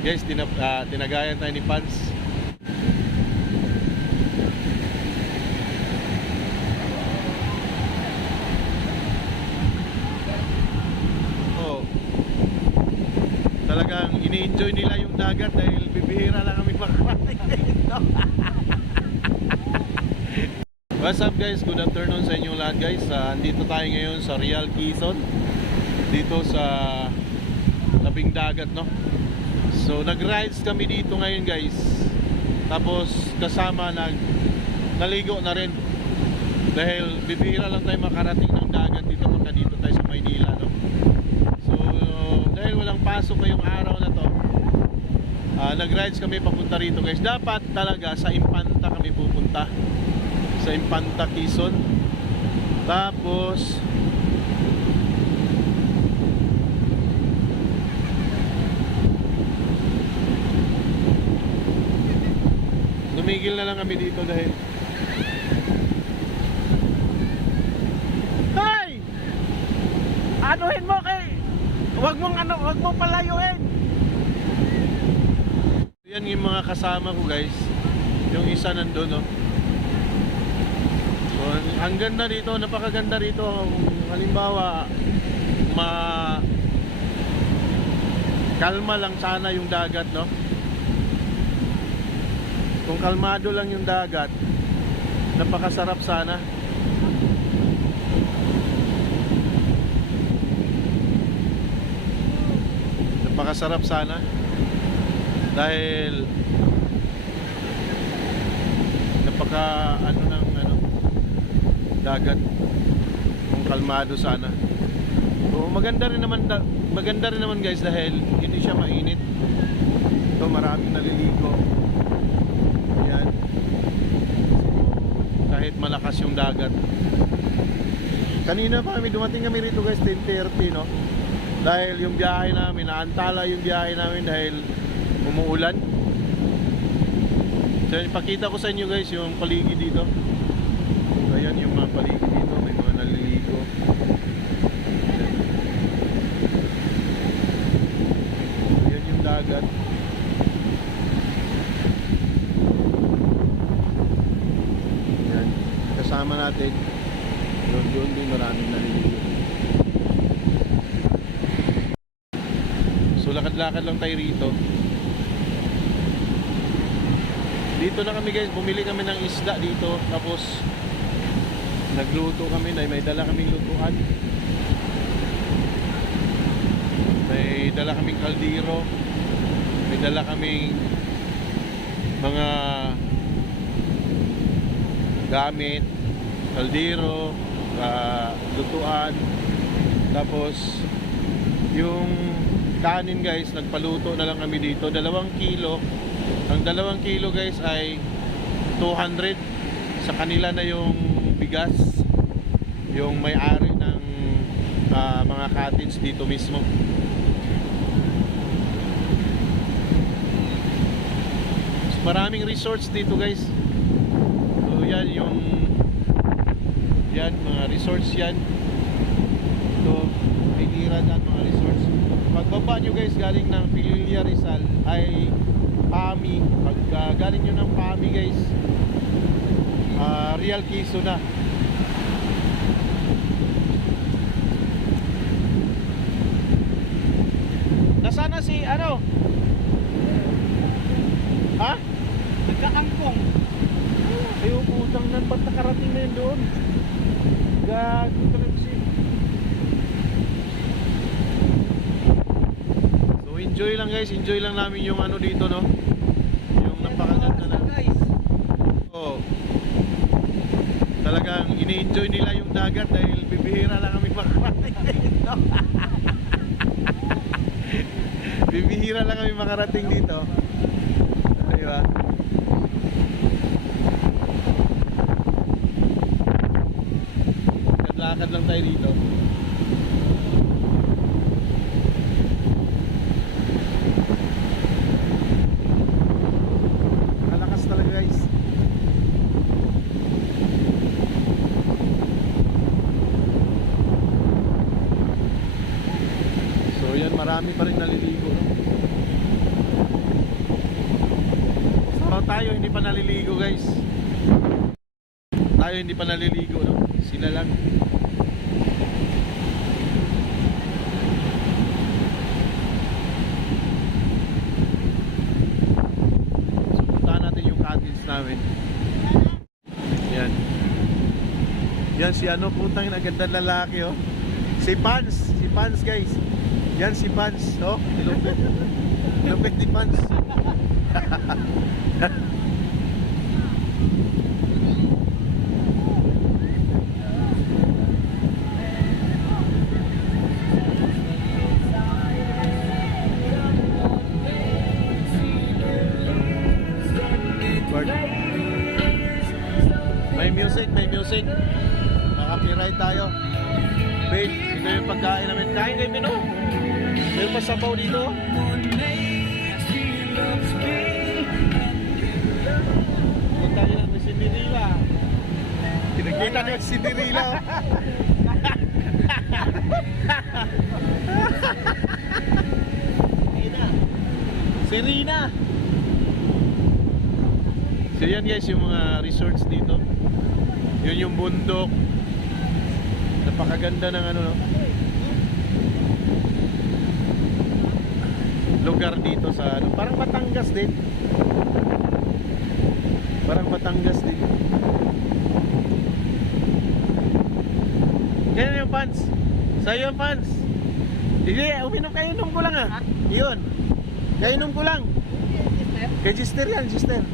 Guys, tinagayan tayo ni Pans. Oh, talagang ini-enjoy nila yung dagat dahil bibihira lang kami makarating dito. What's up guys? Good afternoon sa inyong lahat guys. Andito tayo ngayon sa Real Quezon, dito sa tabing dagat, no? So nag-rides kami dito ngayon guys. Tapos kasama naligo na rin. Dahil bibihira lang tayo makarating ng dagat dito pagka dito tayo sa Maynila, no? So dahil walang pasok ngayong araw na to, nag-rides kami papunta rito guys. Dapat talaga sa Infanta kami pupunta, sa Infanta Quezon. Tapos tumigil na lang kami dito dahil Hoy! Anuhin mo kay wag mong palayuin. yan yung mga kasama ko guys. Yung isa nandun, no? So, ang ganda dito, napakaganda rito. Halimbawa, kalma lang sana yung dagat, no? Kung kalmado lang yung dagat, napakasarap sana. Napakasarap sana. Dahil napaka dagat kung kalmado sana. So, maganda rin naman guys dahil hindi siya mainit. So maraming naliligo. Yan. So, kahit malakas yung dagat. Kanina pa dumating kami rito guys 10:30, no? Dahil yung biyahe namin, naantala yung biyahe namin dahil umuulan. So ipakita ko sa inyo guys yung paligid dito. So, ayan yung mga paligid dito, may mga naliligo. Ayan yung dagat. Ayan, kasama natin. Doon din maraming naliligo. So lakad-lakad lang tayo rito. Dito na kami guys, bumili kami ng isda dito. Tapos nagluto kami, may dala kaming lutuan. May dala kaming kaldero. May dala kaming mga gamit, kaldero, lutuan. Tapos yung kanin guys, nagpaluto na lang kami dito, 2 kilo. Ang 2 kilo guys ay 200. Sa kanila na yung bigas, yung may-ari ng mga cottage dito mismo. So, maraming resorts dito guys. So yan mga resorts yan. Ito may tira dyan mga resorts. Pagbaba nyo guys galing ng Pililla Rizal ay Pami. Pag galing nyo ng Pami guys, Real Quezon na. Nasaan na si ano? Ha? Nagkaangkong. Ayaw po utang nan, ba't nakarating na yun doon? Gago talaga siya. So enjoy lang guys, enjoy lang namin yung ano dito, no? Yung napakaganda na guys. Oh, talagang ini-enjoy nila yung dagat dahil bibihira lang kami makarating dito. Bibihira lang kami makarating dito. Diba? Lakad lang tayo dito. Malakas talaga guys. So yan, marami pa rin naliligo, no? tayo hindi pa naliligo, guys. Tayo hindi pa naliligo, no? Sila lang. So, puntahan natin yung cottage namin. Yan. Yan si ano, putang ina, gandang lalaki, oh. Si Pans, guys. Yan si Pans, oh. Nilupit. Nilupit ni Pans. May music. Naka-copyright tayo. Babe, ito yung pagkain namin. Kain kayo, Mino. Meron pa sabaw dito. Punta nyo namin si Cinderella. Kinakita nyo si Cinderella. Serena. So yan guys, yung mga resorts dito. Yun yung bundok. Napakaganda ng ano, no? Lugar dito sa ano, parang Batangas din. Parang Batangas din. Ganyan yung Pans. Sa'yo yung Pans. Hindi, uminom kayo, inom ko lang ah. Yun. Kaya inom ko lang. Kay Gister yan, Gister.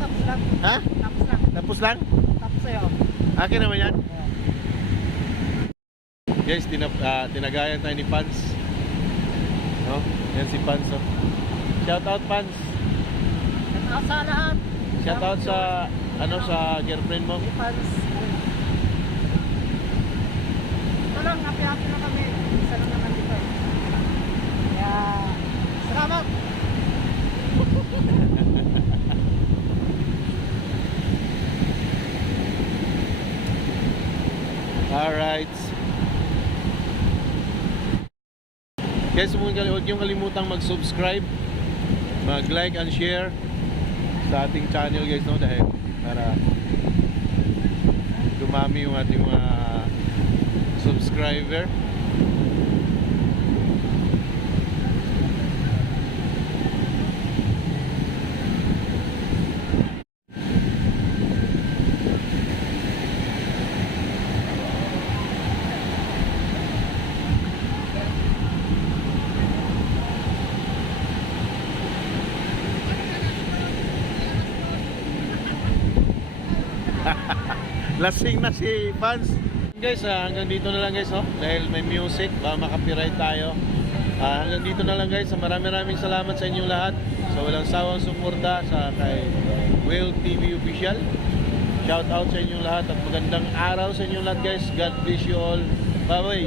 Tapos lang. Ha? Tapos lang. Tapos lang? Tapos sa'yo. Akin naman yan. Guys, tinagayan tayo ni Pans. No? Yan si Pans, oh. Shout out Pans. Shout out sa lahat. Shout out sa ano, sa girlfriend mo. Fans. Ito lang, happy-happy na kami. Isa lang naman dito. Kaya, salamat. Alright. Guys, huwag niyong kalimutang mag-subscribe, mag-like and share sa ating channel, guys, no? Dahil para dumami yung ating mga subscriber. Lasing na si Pans. Guys, hanggang dito na lang guys, oh. Dahil may music, baka makapiright tayo. Hanggang dito na lang guys. Maraming salamat sa inyong lahat sa walang sawang suporta sa kay Will TV Official. Shout out sa inyong lahat at magandang araw sa inyong lahat guys. God bless you all. Bye bye.